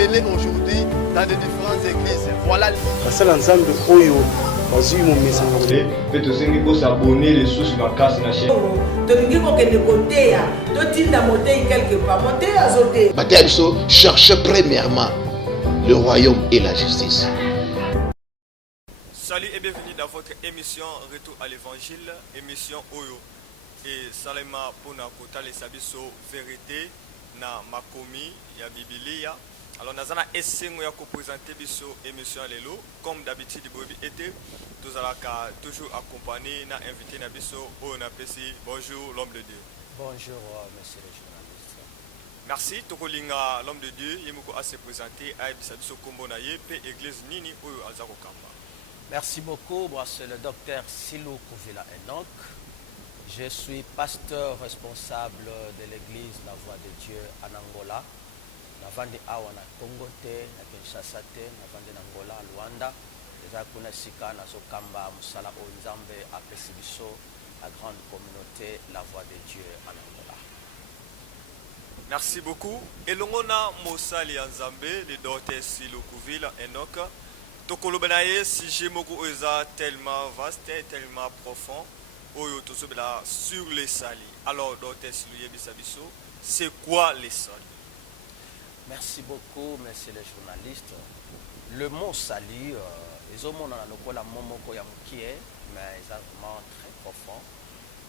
révélé aujourd'hui dans les différentes églises. Voilà. Basala nzambe oyo bazui mo mesanga pe tosengi ko s'abonner les sources makasi na chaîne. Tolingi ko kende koteya, totinda motei quelque part, motei azote. Bataille cherche premièrement le royaume et la justice. Salut et bienvenue dans votre émission Retour à l'évangile, émission Oyo. Et Salema Pona Kota les Sabiso vérité na makomi ya Biblia. Alors nous allons essayer de présenter biso émission lelo comme d'habitude bobi été tous allons toujours accompagner na invité na biso Oyo na pesi. Bonjour l'homme de Dieu. Bonjour monsieur le journaliste. Merci tokolinga l'homme de Dieu yemoko a se présenter à biso kombo na ye pe église nini Oyo azako kamba. Merci beaucoup, moi c'est le docteur Silou Kouvila Enoch. Je suis pasteur responsable de l'église La Voix de Dieu en Angola. Navandi awa na Congo te, na Kinshasa te, navandi na Angola, Luanda. Déjà kuna sika na sokamba musala o nzambe apesi biso la grande communauté La Voix de Dieu en Angola. Merci beaucoup. Et l'ongona Mosali Nzambe, le docteur Silou Kouvila Enoch. Tokolobenaye si Jemoko Eza tellement vaste, tellement profond, Oyo Tosobela sur les salis. Alors, docteur Silou Yebisabiso, c'est quoi les salis? Merci beaucoup, monsieur le journaliste. Le mot sali, ils ont mon la momoko ya mukie, mais ils sont vraiment très profond.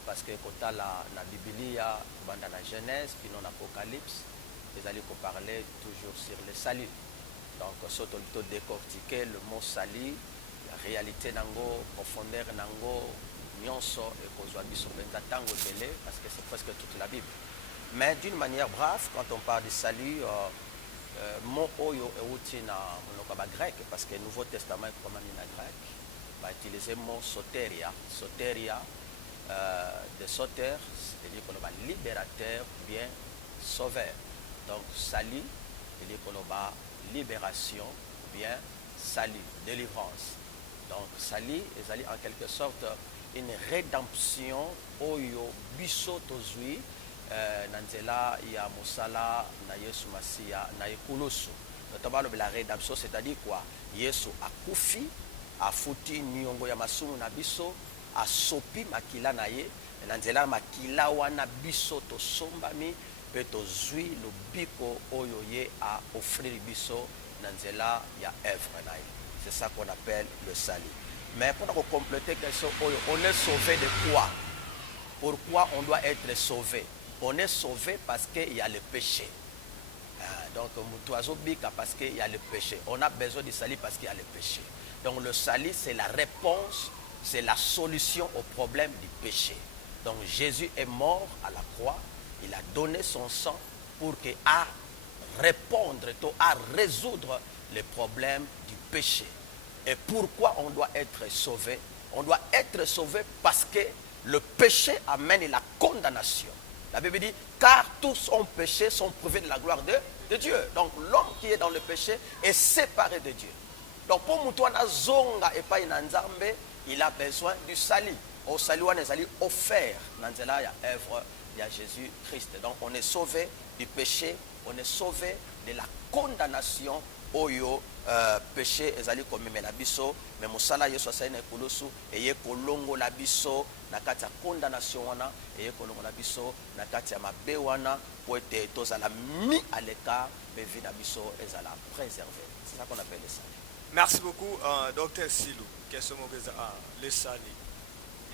Parce que quand la Biblia, dans la Genèse, puis dans l'Apocalypse, ils allaient parler toujours sur les salis. Donc, surtout décortiquer le mot sali, la réalité nango, profondeur nango, nyonso et kozwa biso benza tango télé parce que c'est presque toute la Bible. Mais d'une manière brève, quand on parle de salut, mot oyo euti na monoko ba grec parce que le Nouveau Testament est comme en grec, va utiliser le mot soteria, soteria de soter, c'est-à-dire qu'on va libérateur ou bien sauveur. Donc salut, c'est-à-dire qu'on va libération ou bien salut, délivrance. Donc salut est en quelque sorte une rédemption oyo biso tozui nanzela ya mosala na Yesu Masia na ekulusu. Notamment la rédemption, c'est-à-dire quoi? Yesu akufi afuti niongo ya masumu na biso asopi makila na ye nanzela makila wana biso tosombami pe tozui lobiko oyo ye a offrir biso nanzela ya œuvre na ye. C'est ça qu'on appelle le salut. Mais pour compléter quelque chose, on est sauvé de quoi? Pourquoi on doit être sauvé? On est sauvé parce qu'il y a le péché. Donc, parce qu'il y a le péché. On a besoin du salut parce qu'il y a le péché. Donc, le salut, c'est la réponse, c'est la solution au problème du péché. Donc, Jésus est mort à la croix. Il a donné son sang pour à répondre, à résoudre les problèmes du péché. Et pourquoi on doit être sauvé? On doit être sauvé parce que le péché amène la condamnation. La Bible dit, car tous ont péché, sont privés de la gloire de Dieu. Donc l'homme qui est dans le péché est séparé de Dieu. Donc pour Moutouana Zonga et pas Nzambe, il a besoin du salut. Au salut, on est offert. Nanzela, il y a œuvre, il y a Jésus-Christ. Donc on est sauvé du péché, on est sauvé de la condamnation. Oyo péché ezali komemela biso mais mosala Yesu asali na ekulusu eye kolongo la biso na kati ya condamnation wana eye kolongo la biso na kati ya mabe wana po ete tozala mis à l'écart mais vie na biso ezala préservé. C'est ça qu'on appelle le salut. Merci beaucoup docteur Silou. Question le salut,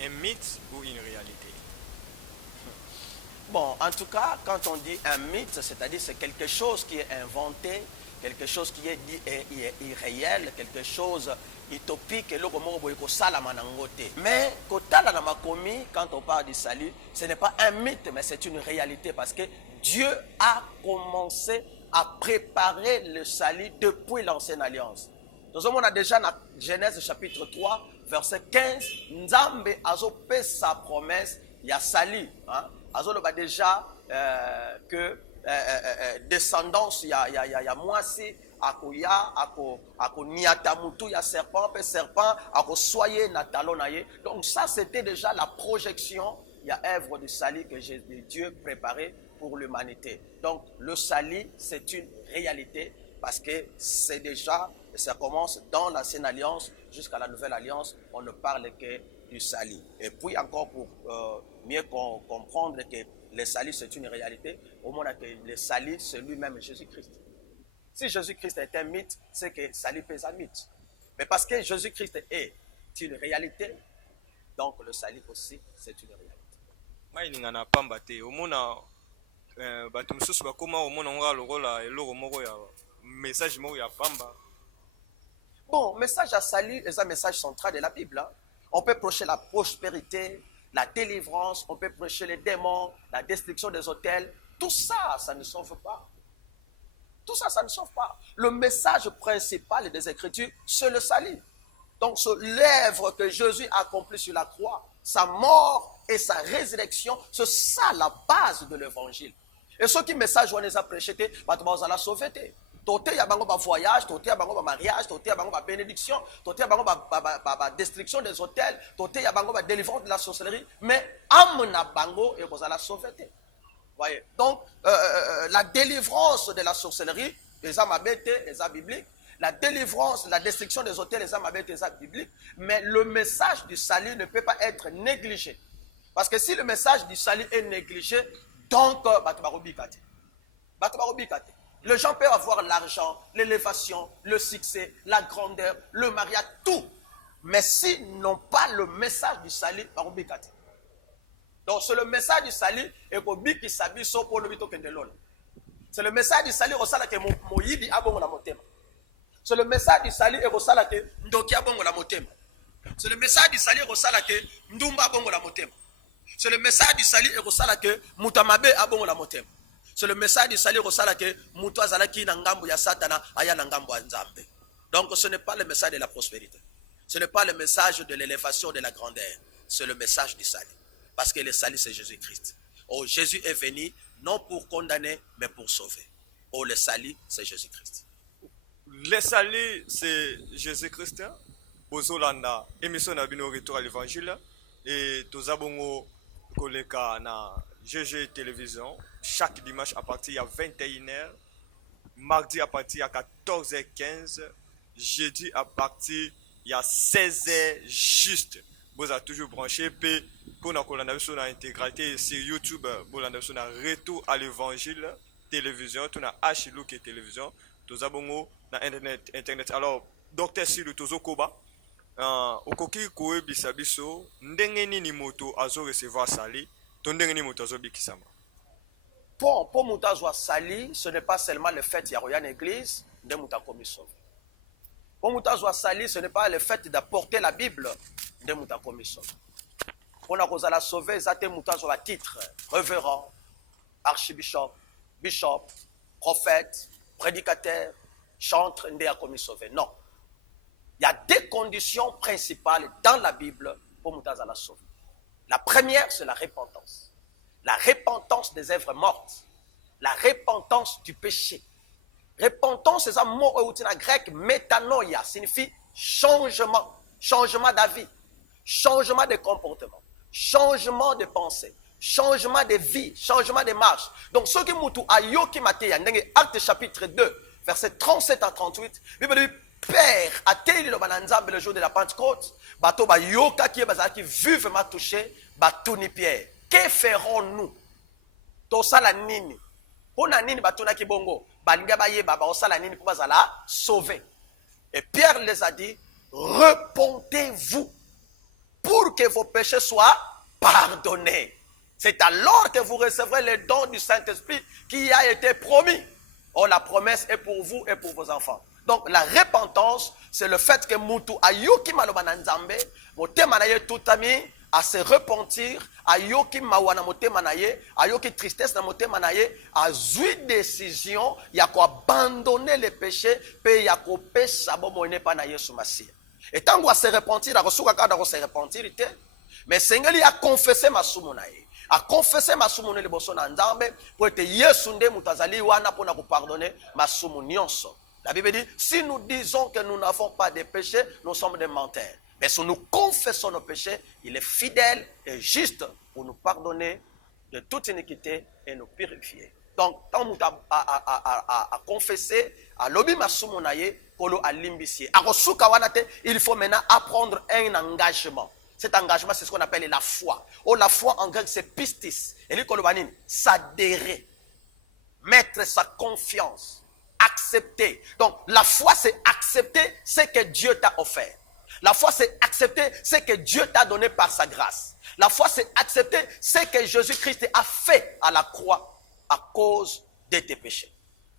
un mythe ou une réalité? Bon, en tout cas, quand on dit un mythe, c'est-à-dire c'est quelque chose qui est inventé, quelque chose qui est irréel, quelque chose utopique, mais quand on parle du salut, ce n'est pas un mythe, mais c'est une réalité parce que Dieu a commencé à préparer le salut depuis l'ancienne alliance. Nous avons déjà dans Genèse chapitre 3, verset 15, Nzambe a sa promesse, il y a salut. Azolo ba déjà que descendance ya mwasi akoya ako niata mutu ya serpent pe serpent ako soyer na talon na ye. Donc ça c'était déjà la projection, il y a œuvre de salut que Dieu préparé pour l'humanité. Donc le salut c'est une réalité parce que c'est déjà, ça commence dans l'Ancienne Alliance jusqu'à la Nouvelle Alliance, on ne parle que du salut. Et puis encore pour mieux comprendre que le salut c'est une réalité, au moins que le salut c'est lui-même Jésus-Christ. Si Jésus-Christ est un mythe, c'est que salut peut être un mythe. Mais parce que Jésus-Christ est une réalité, donc le salut aussi c'est une réalité. Maïlingana pamba te omona bato mosusu bakoma omona nga lokola eloko moko ya message moko ya pamba. Bon, message à salut est un message central de la Bible. Hein. On peut prêcher la prospérité, la délivrance, on peut prêcher les démons, la destruction des hôtels. Tout ça, ça ne sauve pas. Tout ça, ça ne sauve pas. Le message principal des Écritures, c'est le salut. Donc, l'œuvre que Jésus a accomplie sur la croix, sa mort et sa résurrection, c'est ça la base de l'évangile. Et ce qui message on les a prêché, on a sauvé. Toté ya bango ba voyage, toté ya bango ba mariage, toté ya bango ba bénédiction, toté ya bango ba destruction des hôtels, toté ya bango ba délivrance de la sorcellerie, mais amna bango et vous allez sauver. Voyez. Donc la délivrance de la sorcellerie, les âmes abêtées, les âmes bibliques, la délivrance, la destruction des hôtels, les âmes abêtées, les âmes bibliques, mais le message du salut ne peut pas être négligé. Parce que si le message du salut est négligé, donc les gens peuvent avoir l'argent, l'élévation, le succès, la grandeur, le mariage, tout. Mais s'ils n'ont pas le message du salut, donc c'est le message du salut et pour qui s'habille pour le bito kendelon. C'est le message du salut au sala que moyibi abongo la motema. C'est le message du salut et au sala que ndoki abongo la motema. C'est le message du salut au sala que ndumba abongo la motema. C'est le message du salut et au sala que mutamabe abongo la motema. C'est le message du salut au sala que muto zalaki na ngambo ya satana aya na ngambo ya nzambe. Donc ce n'est pas le message de la prospérité. Ce n'est pas le message de l'élévation de la grandeur. C'est le message du salut. Parce que le salut c'est Jésus-Christ. Oh, Jésus est venu non pour condamner mais pour sauver. Oh, le salut c'est Jésus-Christ. Le salut c'est Jésus-Christ. Bozolanda émission na bino retour à l'évangile et tozabongo koleka na GG télévision chaque dimanche à partir de 21h, mardi à partir de 14h15, jeudi à partir de 16h juste. Vous avez toujours branché pour nous intégralité sur YouTube, pour nous retour à l'évangile télévision, tout na H-Look télévision, tout abongo na internet. Alors docteur Silu Tozokoba okoki koe bisabiso ndenge nini moto azo recevoir sali to ndenge nini moto azo bikisama. Pour Moutazwa Sali, ce n'est pas seulement le fait qu'il y a une église de Moutakomisov. Pour Moutazwa Sali, ce n'est pas le fait d'apporter la Bible de Moutakomisov. Pour nous la sauver, ça a Moutazwa titre, révérend, archibishop, bishop, prophète, prédicateur, chantre, Ndéakomisov. Non. Il y a deux conditions principales dans la Bible pour Moutazwa la sauver. La première, c'est la repentance. La repentance des œuvres mortes. La repentance du péché. Repentance, c'est un mot grec, métanoïa, signifie changement. Changement d'avis. Changement de comportement. Changement de pensée. Changement de vie. Changement de marche. Donc, ce qui moutou ayoki mateya, Acte chapitre 2, verset 37 à 38, Bible dit, Père, a télé le bananzambe le jour de la Pentecôte, bato ba yoka qui est vivement touché, batouni Pierre. Que ferons-nous? Tosala nini. Pona nini batuna kibongo. Balinga baye baba osala nini pour bazala sauver. Et Pierre les a dit, repentez-vous pour que vos péchés soient pardonnés. C'est alors que vous recevrez le don du Saint-Esprit qui a été promis. Oh, la promesse est pour vous et pour vos enfants. Donc la repentance, c'est le fait que mutu ayuki malobana nzambe, motema na ye tutami, à se repentir, à yoki mawana motema na ye, à yoki tristesse na motema na ye, à jouir décision, ya ko abandonner les péchés, pe ya ko pesa bomone pa na Yesu Masia. Et tant qu'on se repentir, à se repentir, mais Seigneur a confessé ma soumonaye. A confessé ma soumone le bosso na nzambe, pour être Yesu nde mutazali wana pona ko pardonner ma soumonionso. La Bible dit, si nous disons que nous n'avons pas de péché, nous sommes des menteurs. Mais si nous confessons nos péchés, il est fidèle et juste pour nous pardonner de toute iniquité et nous purifier. Donc, tant que à confesser, à lobby masumonaye, kolo à limbissier. Il faut maintenant apprendre un engagement. Cet engagement, c'est ce qu'on appelle la foi. Oh, la foi en grec, c'est pistis. Et lui, s'adhérer, mettre sa confiance, accepter. Donc, la foi, c'est accepter ce que Dieu t'a offert. La foi, c'est accepter ce que Dieu t'a donné par sa grâce. La foi, c'est accepter ce que Jésus-Christ a fait à la croix à cause de tes péchés.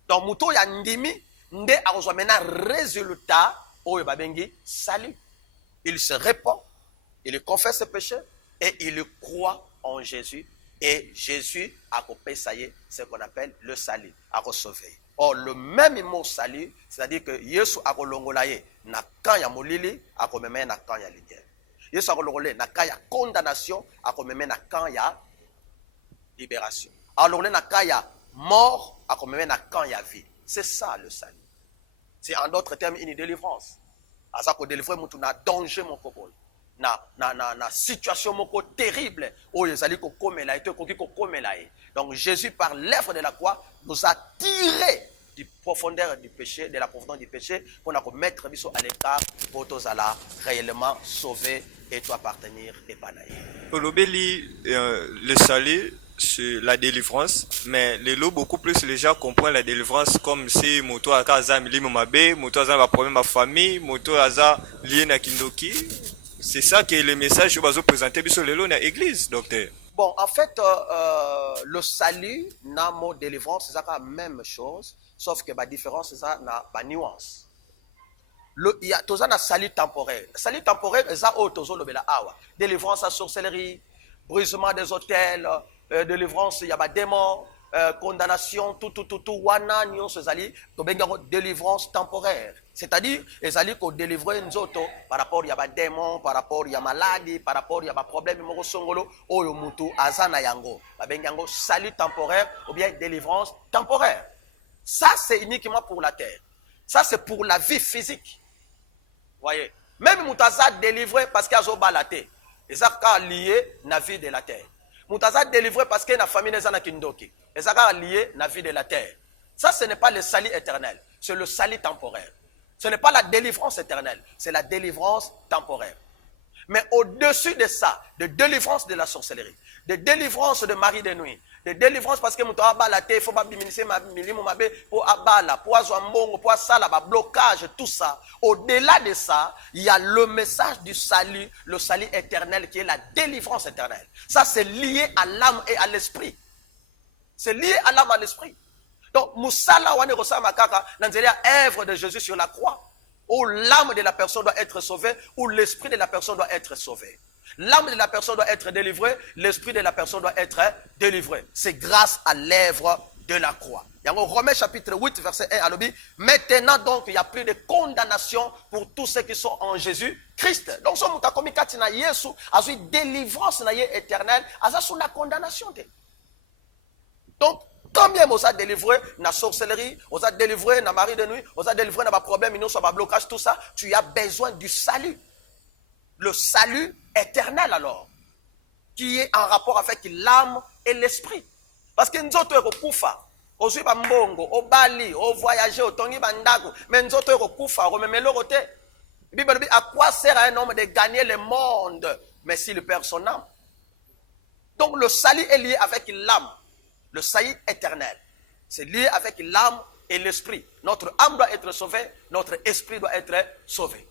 Donc, Mouto Yandimi, Nde a reçu maintenant résultat, Oyo Babengi, salut. Il se répand, il confesse ses péchés et il croit en Jésus. Et Jésus a coupé, ça y est, ce qu'on appelle le salut, a sauvé. Or, le même mot salut, c'est-à-dire que Yesu a kolongolaye na kan ya molili, a komeme na kan ya ligue. Yesu a kolongolaye na kan ya condamnation, a komeme na kan ya libération. Alors, na kan ya mort, a komeme na kan ya vie. C'est ça le salut. C'est en d'autres termes une délivrance. À ça qu'on délivre mon na danger mon copol. Na situation moko terrible où les alliés ko komela et ko komela. Donc Jésus par l'œuvre de la croix nous a tiré du profondeur du péché, de la profondeur du péché pour nous mettre biso à l'écart pour tous alla réellement sauver et toi appartenir et panaï. Olobeli le salut sur la délivrance, mais les lots beaucoup plus les gens comprennent la délivrance comme si moto a kaza milimo mabe, moto a un problème à famille, moto a lié na kindoki. C'est ça que le message que vous présentez sur le lot dans l'église, docteur. Bon, en fait, le salut, na mot délivrance, c'est la même chose, sauf que la différence, c'est ça, la nuance. Il y a tout ça, salut temporaire. Salut temporaire, c'est ça, délivrance à sorcellerie, brisement des hôtels, délivrance, il y a des démons, condamnation, tout, wana, nyon, ces alliés, délivrance temporaire. C'est-à-dire, les alliés qui délivrent nous autres par rapport à des démons, par rapport à maladie, par rapport à problème, ou mutu azana yango, yango salut temporaire ou bien délivrance temporaire. Ça, c'est uniquement pour la terre. Ça, c'est pour la vie physique. Voyez, même Moutaza délivré parce qu'il y a balaté. Et ça, c'est lié à la vie de la terre. Moutaza délivré parce qu'il y a une famille de Kindoki. Et ça, c'est lié à la vie de la terre. Ça, ce n'est pas le salut éternel. C'est le salut temporaire. Ce n'est pas la délivrance éternelle. C'est la délivrance temporaire. Mais au-dessus de ça, de délivrance de la sorcellerie, de délivrance de mari de nuit, de délivrance parce que nous avons la terre, il faut pas diminuer ma pour abala, pour azwambongo, pour sala, blocage, tout ça. Au-delà de ça, il y a le message du salut, le salut éternel qui est la délivrance éternelle. Ça, c'est lié à l'âme et à l'esprit. C'est lié à l'âme et à l'esprit. Donc, Moussala wane rosa makaka, nanzelia œuvre de Jésus sur la croix. Où l'âme de la personne doit être sauvée, où l'esprit de la personne doit être sauvé. L'âme de la personne doit être délivrée, l'esprit de la personne doit être délivré. C'est grâce à l'œuvre de la croix. Il y a Romains chapitre 8, verset 1 à l'objet. Maintenant donc, il n'y a plus de condamnation pour tous ceux qui sont en Jésus-Christ. Donc, si on a commis katina Yesu, a une délivrance éternelle, a une condamnation. Donc, combien vous avez délivré na sorcellerie, vous avez délivré na mari de nuit, vous avez délivré na problème, na blocage, tout ça, tu as besoin du salut. Le salut éternel alors, qui est en rapport avec l'âme et l'esprit. Parce que nous autres, kufa, au suivi mbongo, au bali, au voyager, au tongi bandago, mais nous autres, kufa, au même l'oroté. À quoi sert à un homme de gagner le monde, mais s'il perd son âme? Donc le salut est lié avec l'âme. Le salut éternel, c'est lié avec l'âme et l'esprit. Notre âme doit être sauvée, notre esprit doit être sauvé.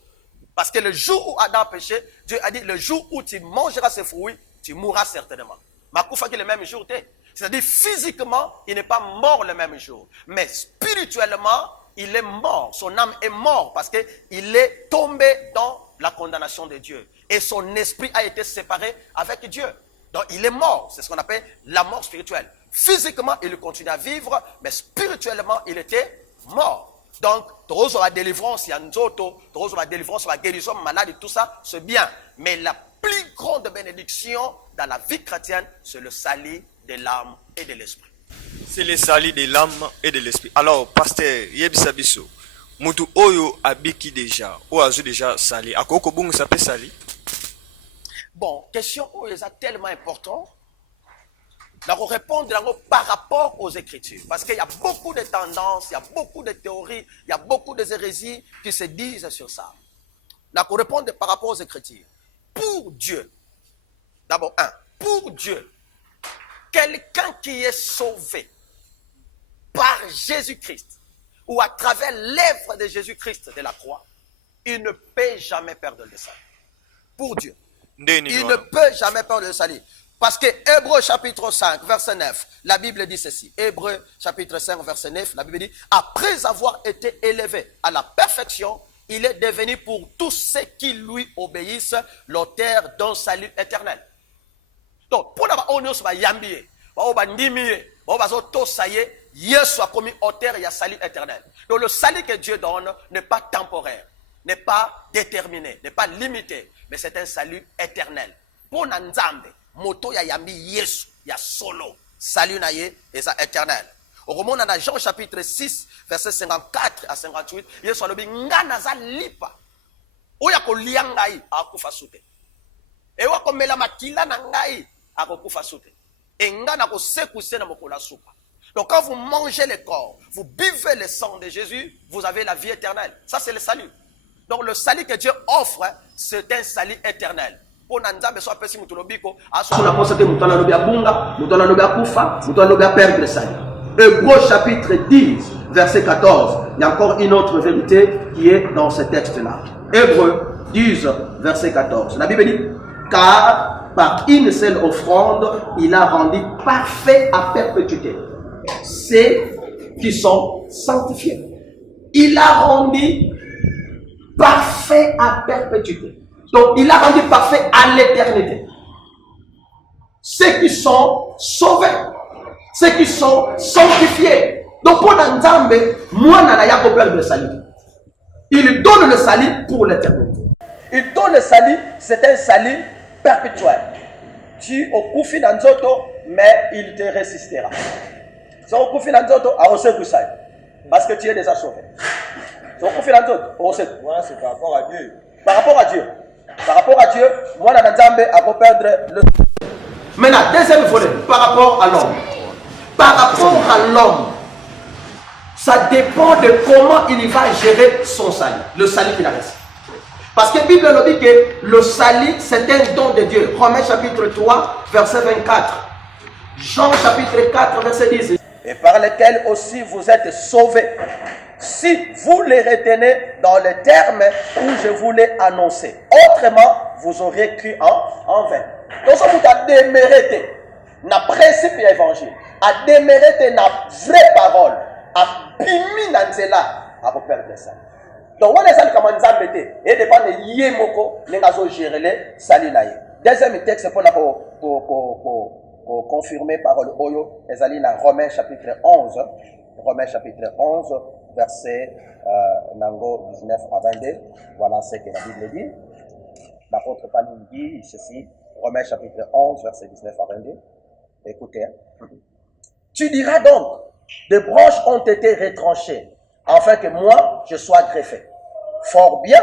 Parce que le jour où Adam a péché, Dieu a dit, le jour où tu mangeras ces fruits, tu mourras certainement. Makoufa qui est le même jour, c'est-à-dire physiquement, il n'est pas mort le même jour. Mais spirituellement, il est mort. Son âme est morte parce qu'il est tombé dans la condamnation de Dieu. Et son esprit a été séparé avec Dieu. Donc il est mort. C'est ce qu'on appelle la mort spirituelle. Physiquement, il continue à vivre, mais spirituellement, il était mort. Donc, tu la délivrance, il y a une autre, tu la délivrance, la guérison, maladie, tout ça, c'est bien. Mais la plus grande bénédiction dans la vie chrétienne, c'est le salut de l'âme et de l'esprit. C'est le salut de l'âme et de l'esprit. Alors, pasteur, Yebisa Bisso, Moutou Oyo abiki déjà, ou a déjà sali. À quoi que ça peut sali? Bon, question Oyo est tellement important. Donc, répondre par rapport aux Écritures. Parce qu'il y a beaucoup de tendances, il y a beaucoup de théories, il y a beaucoup de hérésies qui se disent sur ça. Donc, répondre par rapport aux Écritures. Pour Dieu, d'abord, pour Dieu, quelqu'un qui est sauvé par Jésus-Christ ou à travers l'œuvre de Jésus-Christ de la croix, il ne peut jamais perdre le salut. Pour Dieu. Il ne peut jamais perdre le salut. Parce que Hébreux chapitre 5, verset 9, la Bible dit ceci. Hébreux chapitre 5, verset 9, la Bible dit, après avoir été élevé à la perfection, il est devenu pour tous ceux qui lui obéissent l'auteur d'un salut éternel. Donc, pour nous, on va yambier, on va ndimier, on va tosayer, Yesu a commis auteur et a salut éternel. Donc, le salut que Dieu donne n'est pas temporaire, n'est pas déterminé, n'est pas limité, mais c'est un salut éternel. Pour Nzambe, moto ya yambi Yesu, ya solo, salut naye et ça éternel. Au roman dans Jean chapitre 6, verset 54 à 58, Yesu alobi ngana za lipa. Oya ko liangai akufa sute. E wa ko mela makila na ngai akufa sute. E ngana ko sekuse na mokola suka. Donc quand vous mangez le corps, vous buvez le sang de Jésus, vous avez la vie éternelle. Ça c'est le salut. Donc le salut que Dieu offre, c'est un salut éternel. Pour Nzambe soit pesi mutolobiko, aso na posa te mutana lobi abunga, mutana lobi akufa, mutana lobi perdre le salut. Hébreux chapitre 10, verset 14. Il y a encore une autre vérité qui est dans ce texte-là. Hébreux 10, verset 14. La Bible dit, car par une seule offrande, il a rendu parfait à perpétuité ceux qui sont sanctifiés. Il a rendu parfait à perpétuité. Donc, il a rendu parfait à l'éternité. Ceux qui sont sauvés. Ceux qui sont sanctifiés. Donc, pour Nzambe, moi, je n'ai pas peur de salut. Il donne le salut pour l'éternité. Il donne le salut, c'est un salut perpétuel. Tu au koufi dans Zoto, mais il te résistera. Si au koufi dans Zoto, à Osekusai. Parce que tu es déjà sauvé. Si au koufi dans Zoto, Voilà, c'est par rapport à Dieu. Par rapport à Dieu. Par rapport à Dieu, moi, Nzambe a pas perdre le. Maintenant, deuxième volet, par rapport à l'homme. Par rapport à l'homme, ça dépend de comment il va gérer son salut, le salut qu'il a reçu. Parce que la Bible nous dit que le salut, c'est un don de Dieu. Romains chapitre 3, verset 24. Jean chapitre 4, verset 10. Et par lequel aussi vous êtes sauvés, si vous les retenez dans les termes où je vous l'ai annoncé. Autrement, vous auriez cru en vain. Donc, ça vous a démérité. Na principe de l'évangile, à démériter na vraie parole, à pimi dans cela, à vous perdre ça. Donc, on est allé comme un zambété, et dépend de yémoko, les nazo gérer les salinaï. Deuxième texte pour confirmer parole Oyo, les alliés dans Romains chapitre 11, Romains chapitre 11, verset Nango 19 à 22. Voilà ce que la Bible dit. L'apôtre Paul dit ceci, Romains chapitre 11, verset 19 à 22. Écoutez, tu diras donc, des branches ont été retranchées, afin que moi, je sois greffé. Fort bien,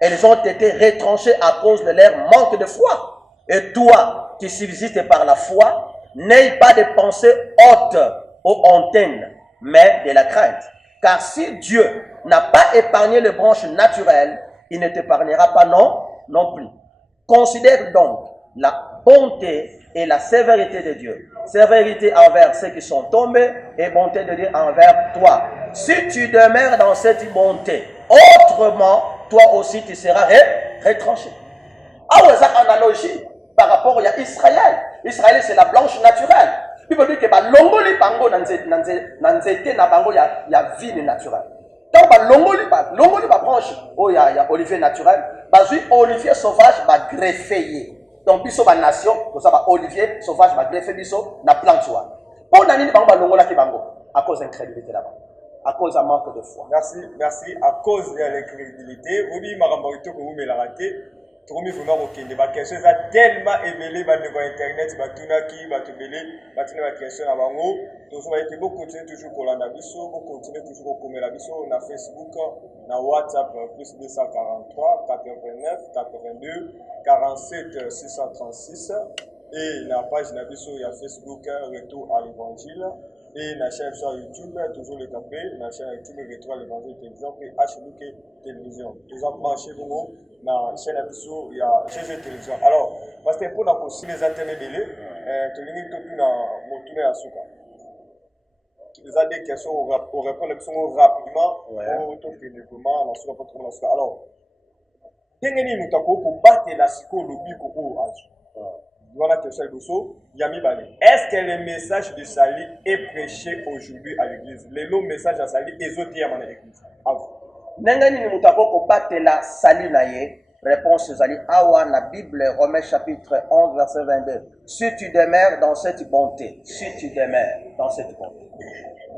elles ont été retranchées à cause de leur manque de foi. Et toi, qui subsistes par la foi, n'aie pas de pensées hautes ou hautaines, mais de la crainte. Car si Dieu n'a pas épargné les branches naturelles, il ne t'épargnera pas non plus. Considère donc la bonté et la sévérité de Dieu. Sévérité envers ceux qui sont tombés et bonté de Dieu envers toi. Si tu demeures dans cette bonté, autrement, toi aussi tu seras retranché. Ah ouais, ça analogie par rapport à Israël. Israël, c'est la blanche naturelle. Il veut dire que l'ongoli bango dans cette bango, il y a vie naturelle. Donc, l'ongoli branche, oh, il y a olivier naturel. Olivier sauvage va greffer. Donc, biso ba nation, pour ça ba olivier sauvage va greffer biso na plante soa. Pour nani bango longola ki bango à cause d'incrédulité là-bas. À cause d'un manque de foi. Merci. À cause de l'incrédulité, oui, Maramorito, que vous me l'avez raté. Troumi vraiment okende ba question ça tellement émêlé ba devant internet ba tunaki ba tubele ba tina ba question na bango toujours ba été beaucoup continuer toujours kolanda biso beaucoup continuer toujours komela biso na Facebook na WhatsApp plus 243 89 82 47 636 et la page na biso ya Facebook Retour à l'Évangile et la chaîne sur YouTube toujours le capé la chaîne YouTube Retour à l'Évangile télévision et HLK télévision nous avons branché bongo na chaîne ya biso ya GG télévision. Alors parce que pour na aussi les antennes belé tolingi to na motuna ya suka les a des questions au répondre rapidement au to télévision na suka pour la suka. Alors tengeni mutako ko batela siko lobi ko o azu voilà question Bosso Yami Bale. Est-ce que le message de salut est prêché aujourd'hui à l'église? Le long message à salut est ôté à l'église. À vous. Nengani ni mutako ko batela salut na ye. Réponse zali awa na Bible Romains chapitre 11 verset 22. Si tu demeures dans cette bonté, si tu demeures dans cette bonté.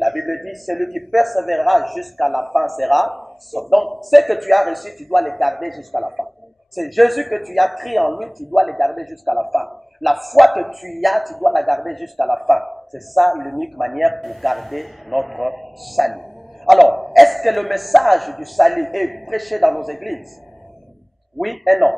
La Bible dit celui qui persévérera jusqu'à la fin sera. Donc ce que tu as reçu, tu dois le garder jusqu'à la fin. C'est Jésus que tu as pris en lui, tu dois le garder jusqu'à la fin. La foi que tu as, tu dois la garder jusqu'à la fin. C'est ça l'unique manière pour garder notre salut. Alors, est-ce que le message du salut est prêché dans nos églises? Oui et non.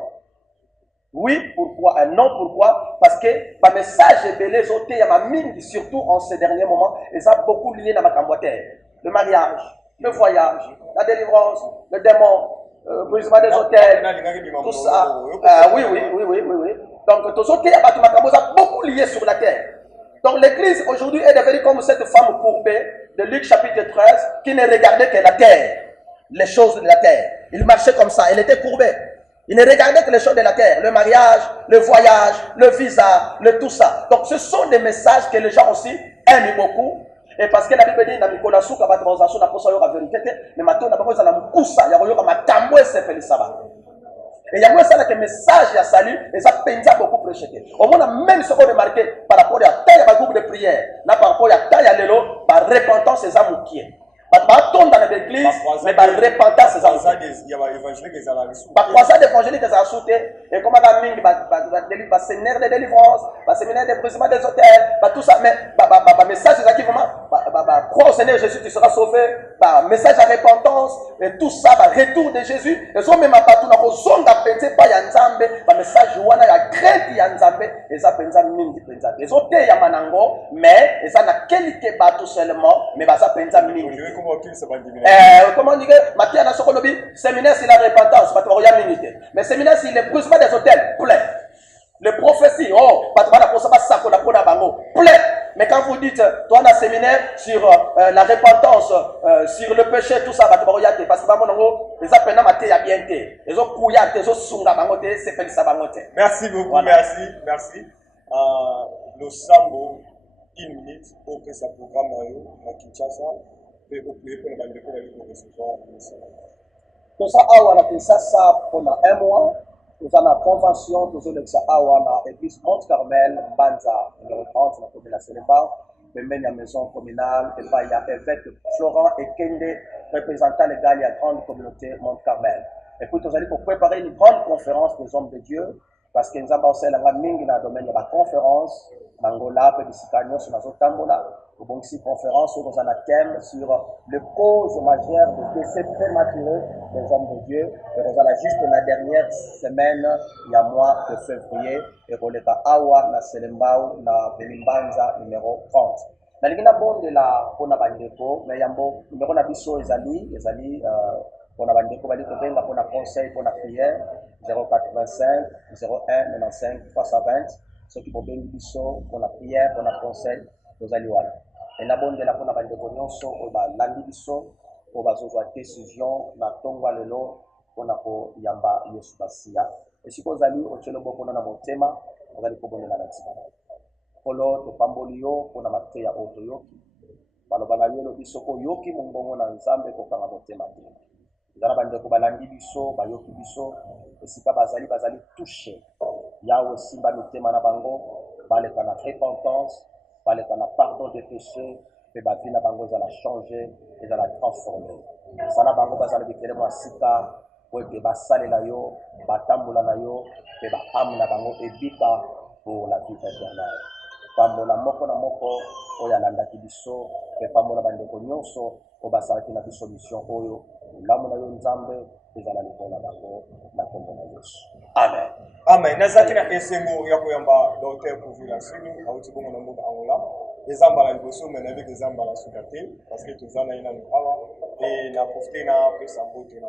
Oui, pourquoi? Et non, pourquoi? Parce que le message est belé, surtout en ces derniers moments, et ça a beaucoup lié dans ma camboterre. Le mariage, le voyage, la délivrance, le démon, brisement des hôtels, tout ça. Oui. Donc, tous hôtels, a beaucoup lié sur la terre. Donc, l'église aujourd'hui est devenue comme cette femme courbée de Luc chapitre 13 qui ne regardait que la terre, les choses de la terre. Il marchait comme ça, elle était courbée. Il ne regardait que les choses de la terre, le mariage, le voyage, le visa, le tout ça. Donc, ce sont des messages que les gens aussi aiment beaucoup. Et parce que la Bible dit, Namikola Souka, Batrosation, la posa la vérité, mais maintenant, la posa la moussa, il y a ma tamoué, c'est fait le sabbat. Et il y a ça que message à salut, et ça pensa beaucoup prêché. Au moins, même ce qu'on a remarqué par rapport à taille à groupe de prière, là par rapport à taille à l'élo, par repentance, c'est ça moukier. Par tombe dans l'église, mais par repentance, c'est ça. Il y a l'évangile qui est à la ressource. Par croisade évangélique qui est à la ressource, et comme la mingi, va séminaire de délivrance, va séminaire de brisement des hôtels, tout ça, mais message, c'est ça qui vraiment, crois au Seigneur Jésus, tu seras sauvé, message à repentance, et tout ça, retour de Jésus, et ça, même à partout, on a zonga pensé pas yanzambe, message, on a crainte yanzambe, et ça, pensa mingi, pensa. Et ça, il y a manango, mais, et ça, n'a quelques bateaux seulement, mais ça, pensa mingi. Comment on dit que Mathieu a séminaire c'est la repentance, mais séminaire c'est le brisement des hôtels, plein. Le prophétie, plein. Mais quand vous dites, toi, on a séminaire sur la repentance, sur le péché, tout ça, parce que les appels Mathieu a bien été. Les autres couillards, les autres sunga bangote, c'est fait ça bangote. Merci beaucoup, voilà. Merci. Le Sambo, 1 minute, pour que ça programme à Kinshasa. Tout ça, on a fait ça pendant 1 mois. Nous avons la convention, nous avons ça à l'église Mont-Carmel, Banza, numéro 30, la commune de la Sénéba, même la maison communale, et il y a évêque Florent et Kende, représentant légal de la grande communauté Mont-Carmel. Et puis, nous allons pour préparer une grande conférence des hommes de Dieu, parce que nous avons aussi la mingi dans le domaine de la conférence, Angola, Pédicicanio, sur la Zotambola. Donc, cette conférence, nous avons un thème sur les causes majeures de décès prématurés des hommes de Dieu. Et nous avons juste la dernière semaine, il y a mois de février, et nous avons Awa, na Selembao, na Belimbanza, numéro 30. Dans le bon de la Pona Bandeko, mais il y a un numéro d'Abisso Ezali, Pona Bandeko, pour la conseil, pour la prière, 085 01 95 320. Ceux qui vont bien Bisso, pour la prière, pour la conseil, nous allons aller. Et la bonne de la bonne bande de Nyonso, on va l'andibiso, on va jouer décision, na tongwa lelo, on a pour yamba yesubasia. Et si vous allez au tchelo boko na motema, vous allez pour bonner la natima. Polo de pambolio, on a maté ya otoyoki. Balobana yelo bisoko yoki mungongo na nzambe ko kanga motema te. Zana bande ko balandi biso, bayoki biso, et si pas bazali touché. Ya aussi ba motema na bango, balé kana repentance. Parler qu'on a pardon des péchés, et la vie n'a pas changé, et la transformer. Ça n'a pas besoin de moi sika, pour que ba sale la yo, ba tambula na yo, et ba am na bango et bika pour la vie éternelle. Pambola moko na moko, oya landa kibiso, et pambola bande ko nyonso, o ba sala ki na solution oyo, bolamu na yo nzambe ezala likolo na bango na kombo na Yesu. Amen. Amen. Nazaki na esengo ya koyamba docteur Kuvila Sinu auti bongo na mboka Angola. Ezambala liboso mena avec ezambala sukate parce que tozana ina awa et na profiter na pesa mbote na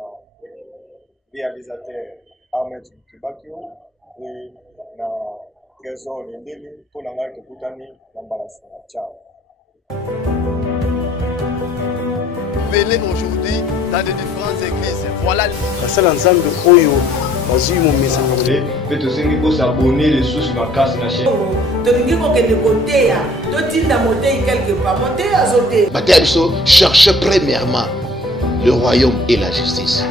réalisateur Ahmed Kibakio et na Trésor Lendele pour na ngai tokutani na mbalasi na ciao. Belé aujourd'hui dans de différentes églises. Voilà basala nzambe oyo bazwi momesanga Pe tosengi ko s'abonner les sources makasi na chaîne. tolingi kokende koteya totinda motei quelque part motei azoteya Cherchez premièrement le royaume et la justice.